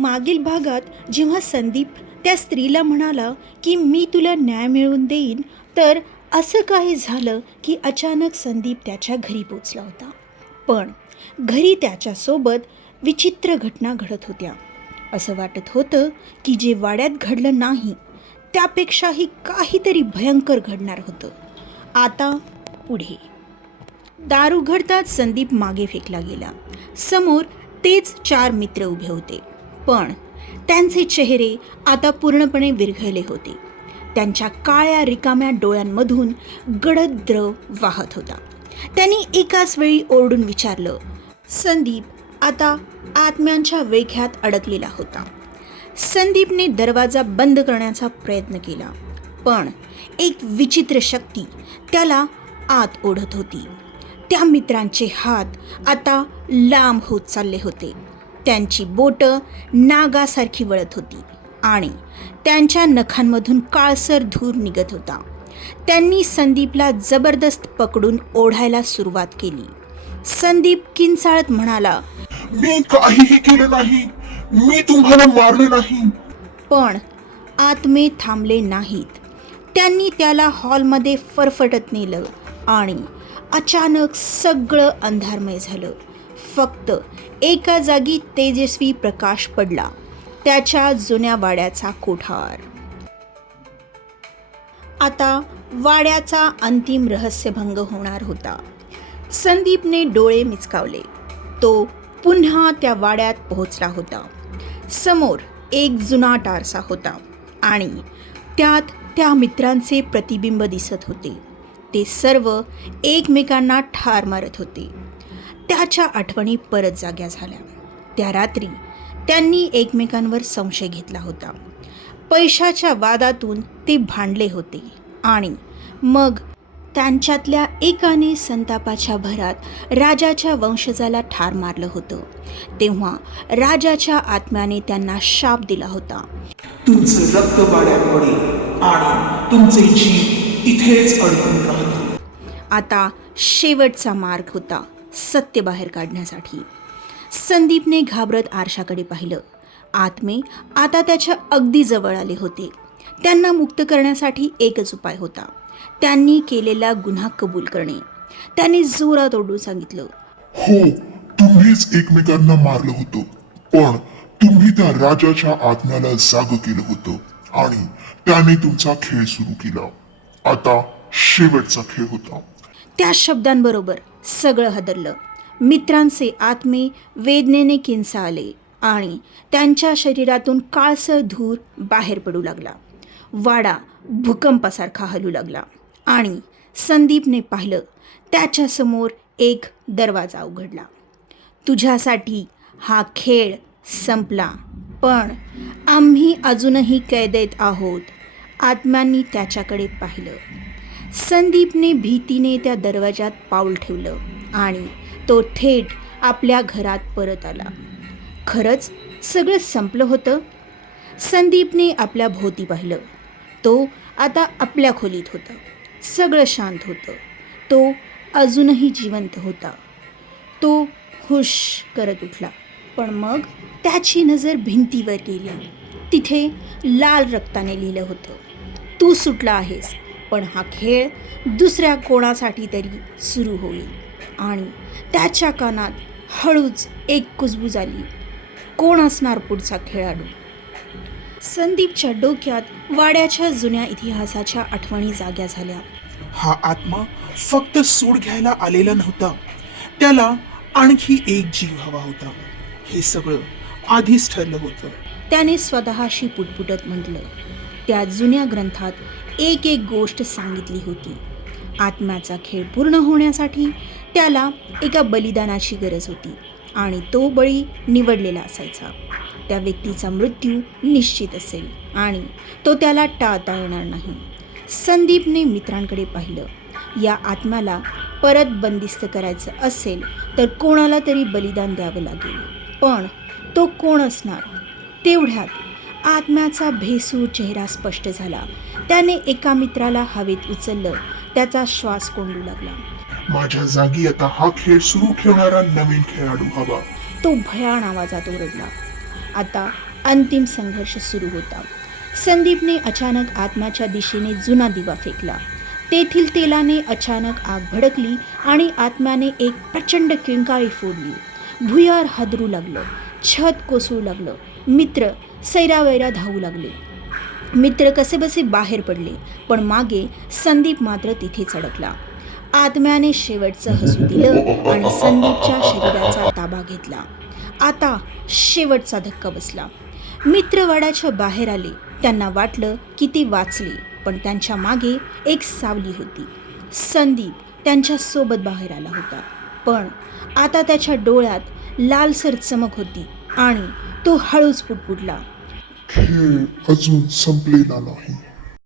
मागील भागात जेव्हा संदीप त्या स्त्रीला म्हणाला की मी तुला न्याय मिळवून देईन, तर असं काही झालं की अचानक संदीप त्याच्या घरी पोचला होता. पण घरी त्याच्यासोबत विचित्र घटना घडत होत्या. असं वाटत होतं की जे वाड्यात घडलं नाही त्यापेक्षाही काहीतरी भयंकर घडणार होतं. आता पुढे दार उघडताच संदीप मागे फेकला गेला. समोर तेच 4 मित्र उभे होते, पण त्यांचे चेहरे आता पूर्णपणे विरघळले होते. त्यांच्या काळ्या रिकाम्या डोळ्यांमधून गडद द्रव वाहत होता. त्यांनी एकाच वेळी ओरडून विचारलं. संदीप आता आत्म्यांच्या वेख्यात अडकलेला होता. संदीपने दरवाजा बंद करण्याचा प्रयत्न केला, पण एक विचित्र शक्ती त्याला आत ओढत होती. त्या मित्रांचे हात आता लांब होत चालले होते. त्यांची बोटं नागासारखी वळत होती आणि त्यांच्या नखांमधून काळसर धूर निघत होता. त्यांनी संदीपला जबरदस्त पकडून ओढायला सुरुवात केली. संदीप किंचाळत म्हणाला, मी काहीही केलं नाही, मी तुम्हाला मारलं नाही. पण आत्मे थांबले नाहीत. त्यांनी त्याला हॉलमध्ये फरफटत नेलं आणि अचानक सगळं अंधारमय झालं. फक्त एका जागी तेजस्वी प्रकाश पडला, त्याच्या जुन्या वाड्याचा कोठार. आता वाड्याचा अंतिम रहस्यभंग होणार होता. संदीपने डोळे मिचकावले. तो पुन्हा त्या वाड्यात पोहोचला होता. समोर एक जुना टारसा होता आणि त्यात त्या मित्रांचे प्रतिबिंब दिसत होते. ते सर्व एकमेकांना ठार मारत होते. त्याच्या आठवणी परत जाग्या झाल्या. त्या रात्री त्यांनी एकमेकांवर संशय घेतला होता. पैशाच्या वादातून ते भांडले होते आणि मग त्यांच्यातल्या एकाने संतापाच्या भरात राजाच्या वंशजाला ठार मारलं होतं. तेव्हा राजाच्या आत्म्याने त्यांना शाप दिला होता. तुमचं रक्त वाड्यात पडेल आणि तुमचे जीव इथेच अडकून राहतील. आता शेवटचा मार्ग होता सत्य बाहेर काढण्यासाठी. संदीपने घाबरत आरशाकडे पाहिलं. आत्मे आता त्याच्या अगदी जवळ आले होते. त्यांना मुक्त करण्यासाठी एकच उपाय होता, त्यांनी केलेला गुन्हा कबूल करणे. त्याने जोरात ओरडून सांगितलं, हो, तुम्हीच एकमेकांना मारलं होतं, पण तुम्ही त्या राजाच्या आत्म्याला जाग केलं होतं आणि त्याने तुमचा खेळ सुरू केला. आता शेवटचा खेळ होता. त्या शब्दांबरोबर सगळं हादरलं. मित्रांचे आत्मे वेदनेने किंचाळले आणि त्यांच्या शरीरातून काळसर धूर बाहेर पडू लागला. वाडा भूकंपासारखा हलू लागला आणि संदीपने पाहिलं, त्याच्यासमोर एक दरवाजा उघडला. तुझ्यासाठी हा खेळ संपला, पण आम्ही अजूनही कैदेत आहोत. आत्म्यांनी त्याच्याकडे पाहिलं. संदीपने भीतीने त्या दरवाजात पाऊल ठेवलं आणि तो थेट आपल्या घरात परत आला. खरंच सगळं संपलं होतं. संदीपने आपल्या भोवती पाहिलं. तो आता आपल्या खोलीत होता. सगळं शांत होतं. तो अजूनही जिवंत होता. तो हुश करत उठला, पण मग त्याची नजर भिंतीवर गेली. तिथे लाल रक्ताने लिहिलं होतं, तू सुटला आहेस, पण हा खेळ दुसऱ्या कोणासाठी तरी सुरू होईल. आणि त्याच्या कानात हळूच एक कुजबूज आली. कोण असणार पुढचा खेळाडू? संदीपच्या डोक्यात वाड्याच्या जुन्या इतिहासाच्या आठवणी जाग्या झाल्या. हा आत्मा फक्त सूड घ्यायला आलेला नव्हता, त्याला आणखी एक जीव हवा होता. हे सगळं आधीच ठरलं होतं. त्याने स्वतःशी पुटपुटत म्हटलं. त्या जुन्या ग्रंथात एक एक गोष्ट सांगितली होती. आत्म्याचा खेळ पूर्ण होण्यासाठी त्याला एका बलिदानाची गरज होती आणि तो बळी निवडलेला असायचा. त्या व्यक्तीचा मृत्यू निश्चित असेल आणि तो त्याला टाळता येणार नाही. संदीपने मित्रांकडे पाहिलं. या आत्म्याला परत बंदिस्त करायचं असेल तर कोणाला तरी बलिदान द्यावं लागेल, पण तो कोण असणार? तेवढ्यात आत्म्याचा भेसूर चेहरा स्पष्ट झाला. त्याने एका मित्राला हवेत उचललं. त्याचा श्वास कोंडू लागला. माझ्या जागी आता हा खेळ सुरू ठेवणारा नवीन खेळाडू हवा. तो भयान आवाजात ओरडला. आता अंतिम संघर्ष सुरू होता. संदीपने अचानक आत्म्याच्या दिशेने जुना दिवा फेकला. तेथील तेलाने अचानक आग भडकली आणि आत्म्याने एक प्रचंड किंकाळी फोडली. भुयार हादरू लागलं, छत कोसळू लागलं. मित्र सैरावैरा धावू लागले. मित्र कसेबसे बाहेर पडले, पण मागे संदीप मात्र तिथेच अडकला. आत्म्याने शेवटचं हसू दिलं आणि संदीपच्या शरीराचा ताबा घेतला. आता शेवटचा धक्का बसला. मित्र वाड्याच्या बाहेर आले. त्यांना वाटलं की ती वाचली, पण त्यांच्या मागे एक सावली होती. संदीप त्यांच्या सोबत बाहेर आला होता, पण आता त्याच्या डोळ्यात लालसर चमक होती आणि तो हळूच पुटपुटला. खेळ अजून संपलेला नाही.